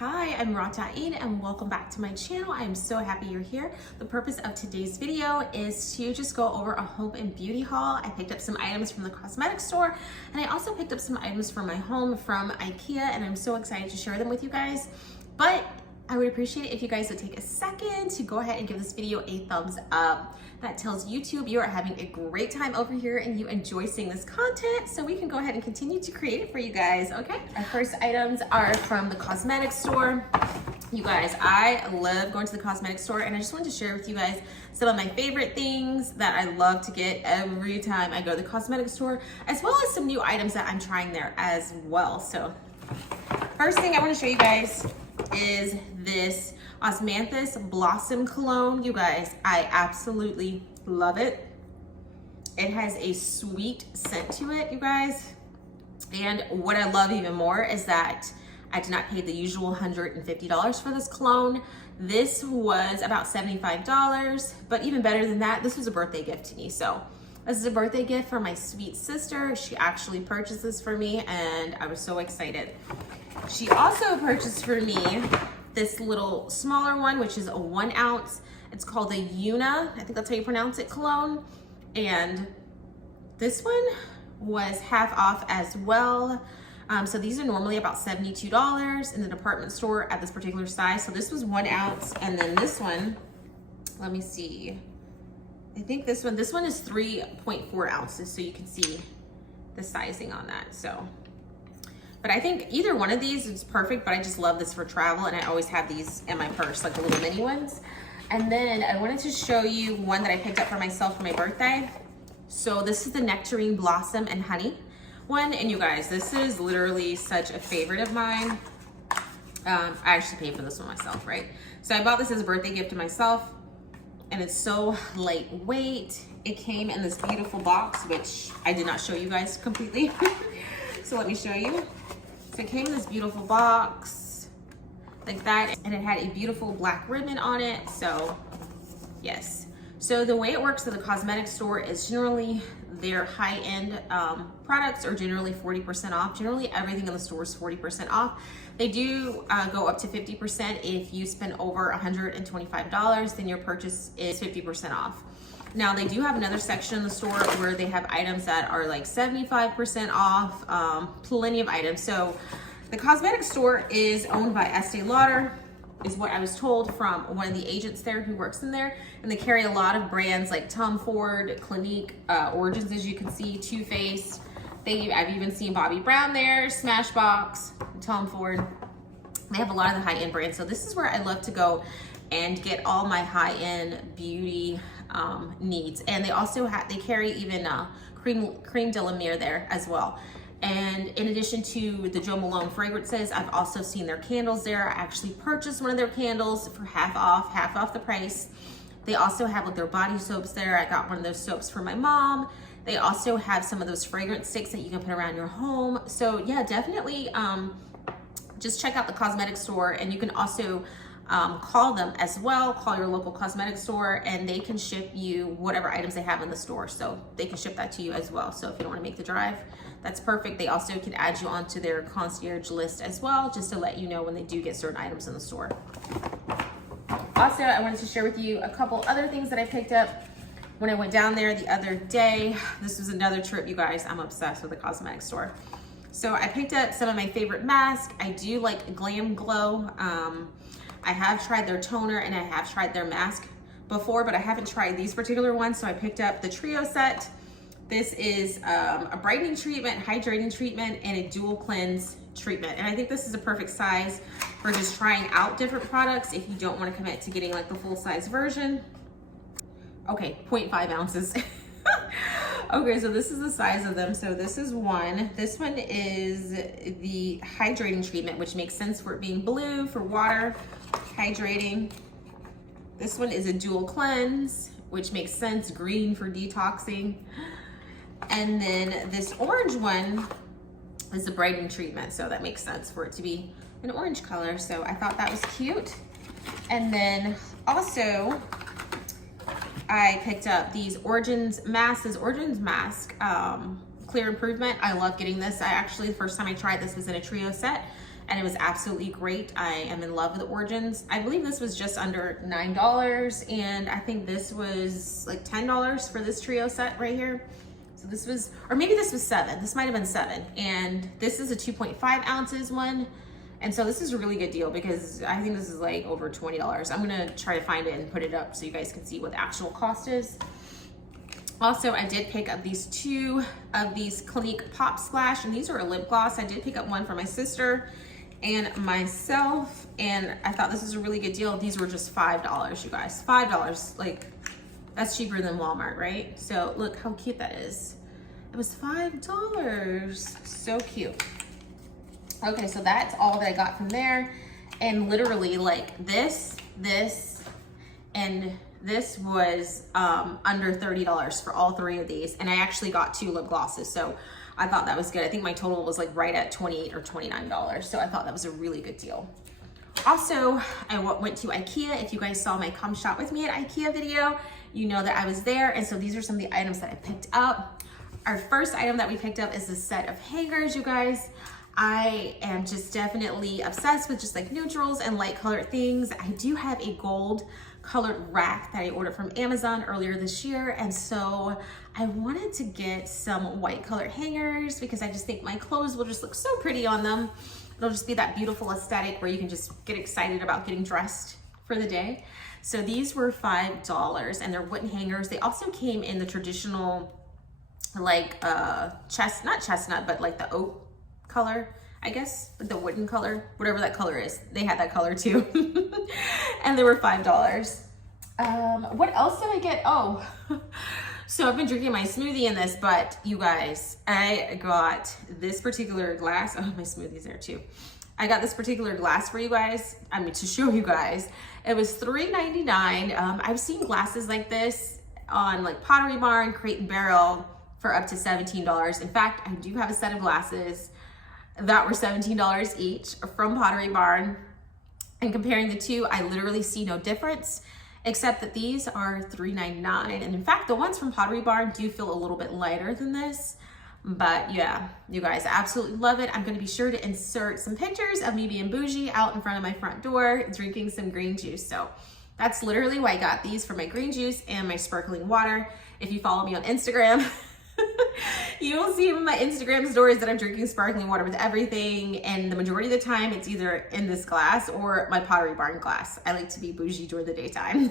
Hi, I'm Rah'tah and welcome back to my channel. I am so happy you're here. The purpose of today's video is to just go over a home and beauty haul. I picked up some items from the cosmetic store and I also picked up some items for my home from IKEA, and I'm so excited to share them with you guys. But I would appreciate it if you guys would take a second to go ahead and give this video a thumbs up. That tells YouTube you are having a great time over here and you enjoy seeing this content, so we can go ahead and continue to create it for you guys, okay? Our first items are from the cosmetic store. You guys, I love going to the cosmetic store, and I just wanted to share with you guys some of my favorite things that I love to get every time I go to the cosmetic store, as well as some new items that I'm trying there as well. So first thing I want to show you guys is this Osmanthus Blossom Cologne. You guys, I absolutely love it. It has a sweet scent to it, you guys. And what I love even more is that I did not pay the usual $150 for this cologne. This was about $75, but even better than that, this was a birthday gift to me. So this is a birthday gift for my sweet sister. She actually purchased this for me and I was so excited. She also purchased for me this little smaller one, which is a 1 ounce. It's called the Una, I think that's how you pronounce it, cologne. And this one was half off as well. So these are normally about $72 in the department store at this particular size. So this was 1 ounce. And then this one, let me see. I think this one is 3.4 ounces. So you can see the sizing on that. So, but I think either one of these is perfect, but I just love this for travel, and I always have these in my purse, like the little mini ones. And then I wanted to show you one that I picked up for myself for my birthday. So this is the Nectarine Blossom and Honey one, and you guys, this is literally such a favorite of mine. I actually paid for this one myself, right? So I bought this as a birthday gift to myself, and it's so lightweight. It came in this beautiful box, which I did not show you guys completely. So let me show you. So it came in this beautiful box like that, and it had a beautiful black ribbon on it. So yes. So the way it works at the cosmetic store is generally their high-end products are generally 40% off. Generally everything in the store is 40% off. They do go up to 50% if you spend over $125, then your purchase is 50% off. Now they do have another section in the store where they have items that are like 75% off, plenty of items. So the cosmetic store is owned by Estee Lauder, is what I was told from one of the agents there who works in there. And they carry a lot of brands like Tom Ford, Clinique, Origins, as you can see, Too Faced. I've even seen Bobbi Brown there, Smashbox, Tom Ford. They have a lot of the high-end brands. So this is where I love to go and get all my high-end beauty needs. And they also they carry even creme de la mer there as well. And in addition to the Malone fragrances, I've also seen their candles there. I actually purchased one of their candles for half off the price. They also have like their body soaps there. I got one of those soaps for my mom. They also have some of those fragrance sticks that you can put around your home. So yeah, definitely just check out the cosmetic store, and you can also call them as well. Call your local cosmetic store and they can ship you whatever items they have in the store. So they can ship that to you as well. So if you don't want to make the drive, that's perfect. They also can add you onto their concierge list as well, just to let you know when they do get certain items in the store. Also, I wanted to share with you a couple other things that I picked up when I went down there the other day. This was another trip, you guys. I'm obsessed with the cosmetic store. So I picked up some of my favorite masks. I do like Glam Glow. I have tried their toner and I have tried their mask before, but I haven't tried these particular ones. So I picked up the trio set. This is a brightening treatment, hydrating treatment, and a dual cleanse treatment. And I think this is a perfect size for just trying out different products if you don't want to commit to getting like the full size version. Okay, 0.5 ounces. Okay, so this is the size of them. So this is one. This one is the hydrating treatment, which makes sense for it being blue for water, hydrating. This one is a dual cleanse, which makes sense, green for detoxing. And then this orange one is a brightening treatment. So that makes sense for it to be an orange color. So I thought that was cute. And then also, I picked up these Origins masks. This Origins mask, Clear Improvement. I love getting this. I actually, the first time I tried this was in a trio set, and it was absolutely great. I am in love with Origins. I believe this was just under $9, and I think this was like $10 for this trio set right here. So this was, or maybe this was $7. This might have been $7, and this is a 2.5 ounces one. And so this is a really good deal because I think this is like over $20. I'm gonna try to find it and put it up so you guys can see what the actual cost is. Also, I did pick up these 2 of these Clinique Pop Splash, and these are a lip gloss. I did pick up one for my sister and myself, and I thought this was a really good deal. These were just $5, you guys. $5, like that's cheaper than Walmart, right? So look how cute that is. It was $5, so cute. Okay, so that's all that I got from there. And literally like this, and this was under $30 for all 3 of these. And I actually got 2 lip glosses, so I thought that was good. I think my total was like right at $28 or $29. So I thought that was a really good deal. Also, I went to IKEA. If you guys saw my come shop with me at IKEA video, you know that I was there. And so these are some of the items that I picked up. Our first item that we picked up is a set of hangers, you guys. I am just definitely obsessed with just like neutrals and light colored things. I do have a gold colored rack that I ordered from Amazon earlier this year, and so I wanted to get some white colored hangers because I just think my clothes will just look so pretty on them. It'll just be that beautiful aesthetic where you can just get excited about getting dressed for the day. So these were $5, and they're wooden hangers. They also came in the traditional like not chestnut, but like the oak color, I guess, the wooden color, whatever that color is. They had that color too. And they were $5. What else did I get? Oh, so I've been drinking my smoothie in this, but you guys, I got this particular glass. Oh, my smoothie's there too. I got this particular glass for you guys. I mean, to show you guys. It was $3.99. I've seen glasses like this on like Pottery Barn, Crate and Barrel for up to $17. In fact, I do have a set of glasses that were $17 each from Pottery Barn. And comparing the two, I literally see no difference, except that these are $3.99. And in fact, the ones from Pottery Barn do feel a little bit lighter than this. But yeah, you guys, I absolutely love it. I'm gonna be sure to insert some pictures of me being bougie out in front of my front door, drinking some green juice. So that's literally why I got these, for my green juice and my sparkling water. If you follow me on Instagram, you will see in my Instagram stories that I'm drinking sparkling water with everything, and the majority of the time it's either in this glass or my Pottery Barn glass. I like to be bougie during the daytime.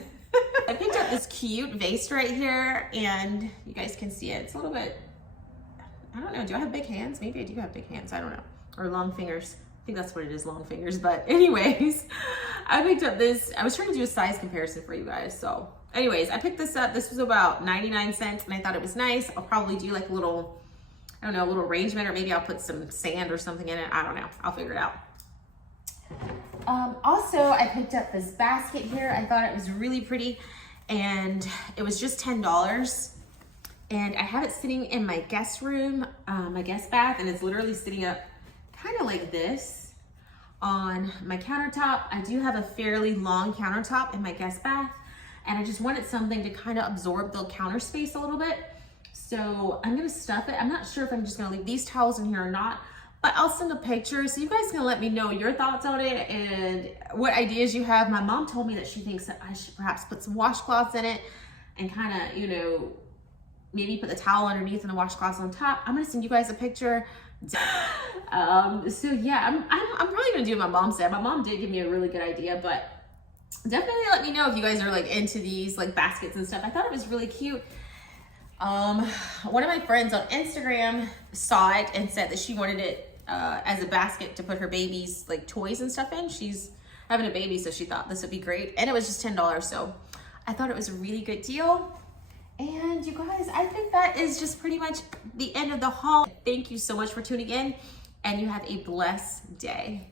I picked up this cute vase right here, and you guys can see it. It's a little bit, I don't know, do I have big hands? Maybe I do have big hands, I don't know. Or long fingers. I think that's what it is, long fingers. But anyways, I picked up this. I was trying to do a size comparison for you guys, so anyways, I picked this up. This was about 99 cents, and I thought it was nice. I'll probably do like a little, I don't know, a little arrangement, or maybe I'll put some sand or something in it. I don't know. I'll figure it out. Also, I picked up this basket here. I thought it was really pretty, and it was just $10. And I have it sitting in my guest room, my guest bath, and it's literally sitting up kind of like this on my countertop. I do have a fairly long countertop in my guest bath, and I just wanted something to kind of absorb the counter space a little bit. So I'm gonna stuff it. I'm not sure if I'm just gonna leave these towels in here or not, but I'll send a picture so you guys can let me know your thoughts on it and what ideas you have. My mom told me that she thinks that I should perhaps put some washcloths in it and kind of, you know, maybe put the towel underneath and the washcloths on top. I'm gonna send you guys a picture. So yeah, I'm probably gonna do what my mom said. My mom did give me a really good idea, but definitely let me know if you guys are like into these like baskets and stuff. I thought it was really cute. One of my friends on Instagram saw it and said that she wanted it as a basket to put her baby's like toys and stuff in. She's having a baby, so she thought this would be great, and it was just $10, so I thought it was a really good deal. And you guys, I think that is just pretty much the end of the haul. Thank you so much for tuning in, and you have a blessed day.